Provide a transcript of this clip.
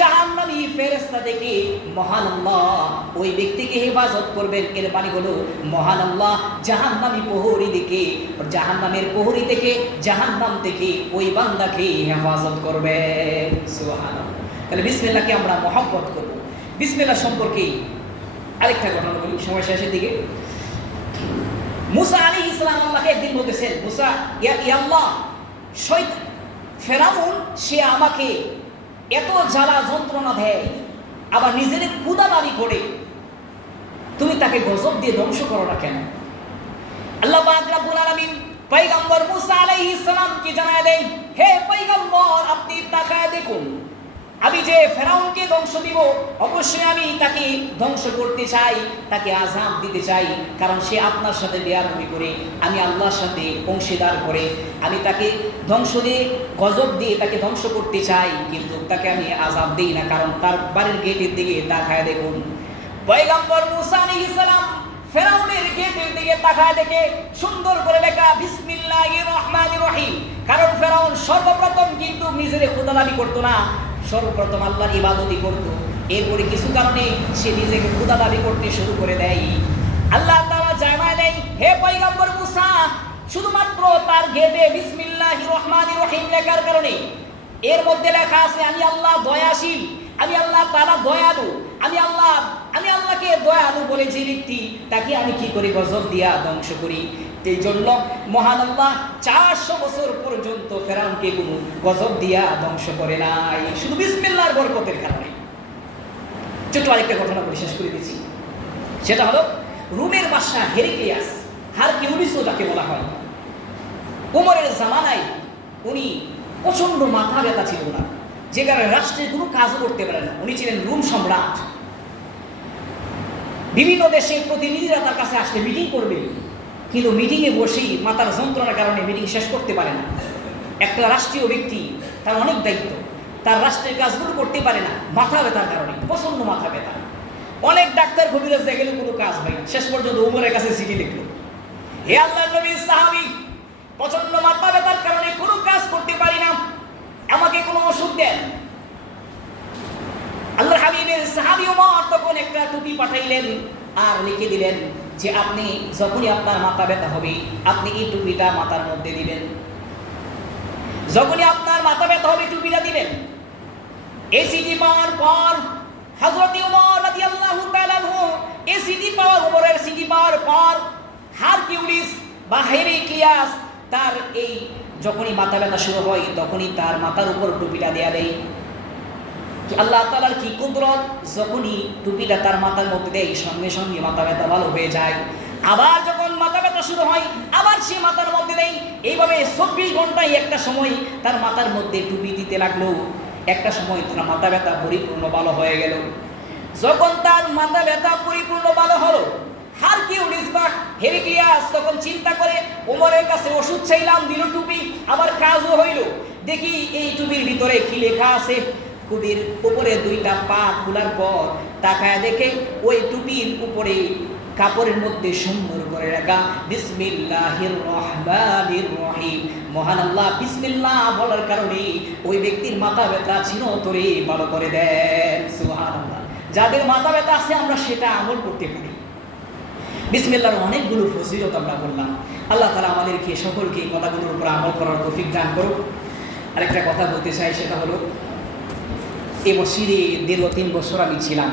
জাহান্নামী ফেরেশতা থেকে মহান আল্লাহ, ওই ব্যক্তিকে হেফাজত করবেন। এর মানে হলো, মহান আল্লাহ জাহান্নামী প্রহরী দিকে জাহান্নামের প্রহরী থেকে জাহান্নাম থেকে ওই বান্দাকে হেফাজত করবেন সুবহানাল্লাহ। তাহলে বিসমিল্লাহকে আমরা মহব্বত করব। বিসমিল্লাহ সম্পর্কে আরেকটা ঘটনা বলি সময় শেষের দিকে। মুসা আলী ইসলাম আল্লাহকে একদিন বলতেছেন, মুসা, ইয়া ইয়া আল্লাহ শৈতান ফেরাউন, সে আমাকে এত জ্বালা যন্ত্রণা দেয়, আবার নিজের ক্ষুদা দাবি করে, তুমি তাকে গজব দিয়ে ধ্বংস করো না কেন? আল্লাহ পাক রব্বুল আলামিন পয়গম্বর মুসা আলাইহিস সালামকে জানায় দেয় হে পয়গম্বর, আপনি তাকায় দেখুন। আমি যে ফেরাউনকে ধ্বংস দিব, অবশ্যই আমি তাকে ধ্বংস করতে চাই, তাকে আজাব দিতে চাই, কারণ সে আপনার সাথে বেয়াদবি করে, আমি আল্লাহর সাথে অংশীদার করে, আমি তাকে ধ্বংস দিয়ে, গজব দিয়ে তাকে ধ্বংস করতে চাই, কিন্তু তাকে আমি আজাব দিই না, কারণ তার বাড়ির গেটের দিকে তাকায় দেখুন। পয়গম্বর মুসা আলাইহিস সালাম ফেরাউনের গেটের দিকে তাকায় দেখে সুন্দর করে লেখা, বিসমিল্লাহির রহিম। কারণ ফেরাউন সর্বপ্রথম কিন্তু নিজের খোদা দাবি করতো না সর্বপ্রথম আল্লাহর ইবাদতই করতো। এরপরে কিছু কারণে সে নিজেকে খোদা দাবি করতে শুরু করে দেয়। আল্লাহ তাআলা জানায় দেয়, হে পৈগম্বর মুসা, শুধুমাত্র তার গেটে বিসমিল্লাহির রহমানির রহিম লেখার কারণে এর মধ্যে লেখা আছে, আমি আল্লাহ দয়াশীল, আমি আল্লাহ তারা দয়ালু, আমি আল্লাহ, আমি আল্লাহকে দয়ালু বলে যে ব্যক্তি, তাকে আমি কি করি? গজব দিয়া ধ্বংস করি। এই জন্য মহান আল্লাহ চারশো বছর পর্যন্ত ফেরাউনকে কোনো গজব দিয়া ধ্বংস করে নাই। শুধু বিসমিল্লার বরকতের কারণে। ছোট্ট আরেকটা ঘটনা বলে শেষ করে দিচ্ছি। সেটা হলো, রুমের বাসা হেরিক্লিয়াস হার কিউরিসও যাকে বলা হয়, উমরের জামানায় উনি প্রচণ্ড মাথা ব্যথা ছিল না যে কারণে রাষ্ট্রের কোনো কাজও করতে পারেন না। উনি ছিলেন রুম সম্রাট। বিভিন্ন দেশের প্রতিনিধিরা তার কাছে আসলে মিটিং করবে। কিন্তু মিটিংয়ে বসেই মাথার যন্ত্রণার কারণে মিটিং শেষ করতে পারে না। একটা রাষ্ট্রীয় ব্যক্তি, তার অনেক দায়িত্ব। তার রাষ্ট্রের কাজগুলো করতে পারে না। মাথা ব্যথার কারণে, প্রচণ্ড মাথা ব্যথা। অনেক ডাক্তার কবিরাজ দেখলে কোনো কাজ হয় শেষ পর্যন্ত উমরের কাছে চিঠি লিখলো। হে আল্লাহ নবী, সাহাবি প্রচণ্ড মাথা ব্যথার কারণে কোনো কাজ করতে পারি না। আমাকে কোনো ওষুধ দেন। আল্লাহ হাবিবের সাহাবি ওমর তখন একটা টুপি পাঠাইলেন আর লিখে দিলেন যে আপনি যখনই আপনার মাথা ব্যথা হবে, আপনি এই টুপিটা মাথার মধ্যে দিবেন। যখনই আপনার মাথা ব্যথা হবে, টুপিটা দিবেন। এই সিটি পাওয়ার পর হযরত ওমর রাদিয়াল্লাহু তাআলা সিটি পাওয়ার ওমরের সিটি পাওয়ার পর হারকিউলিস বা হেরিক্লিয়াস তার এই যখনই মাথা ব্যথা শুরু হয়, তখনই তার মাথার উপর টুপিটা দেয়া দেয়। আল্লাহ তাআলার কি কুদরত? যখনই টুপিটা তার মাথার মধ্যে দেয়, সঙ্গে সঙ্গে মাথা ব্যথা ভালো হয়ে যায়। আবার যখন মাথা ব্যথা শুরু হয়, আবার সে মাথার মধ্যে দেয়। এইভাবে চব্বিশ ঘন্টায় একটা সময় তার মাথার মধ্যে টুপি দিতে লাগল। একটা সময় তার মাথা ব্যথা পরিপূর্ণ ভালো হয়ে গেল। যখন তার মাথা ব্যথা পরিপূর্ণ ভালো হলো হার কি উনিসবা হেরিক্লিয়াস তখন চিন্তা করে, ওমরের কাছে ওষুধ চাইলাম, দিল টুপি, আবার কাজও হইল। দেখি এই টুপির ভিতরে কি লেখা আছে? টুপির উপরে দুইটা পা খোলার পর তাকায় দেখে ওই টুপির উপরে কাপড়ের মধ্যে সুন্দর করে রাখা, বিসমিল্লাহির রহমানির রহিম। মহান আল্লাহ, বিসমিল্লাহ বলার কারণে ওই ব্যক্তির মাথা ব্যথা চিরতরে ভালো করে দেন। সুবহানাল্লাহ। যাদের মাথা ব্যথা আছে, আমরা সেটা আমল করতে পারি। বিসমিল্লার অনেকগুলো ফজিলত আমরা বললাম। আল্লাহ তালা আমাদেরকে সকলকে কথাগুলোর উপর আমল করার তৌফিক দান করুক। আরেকটা কথা বলতে চাই, সেটা হলো এই মসজিদে দীর্ঘ তিন বছর আমি ছিলাম।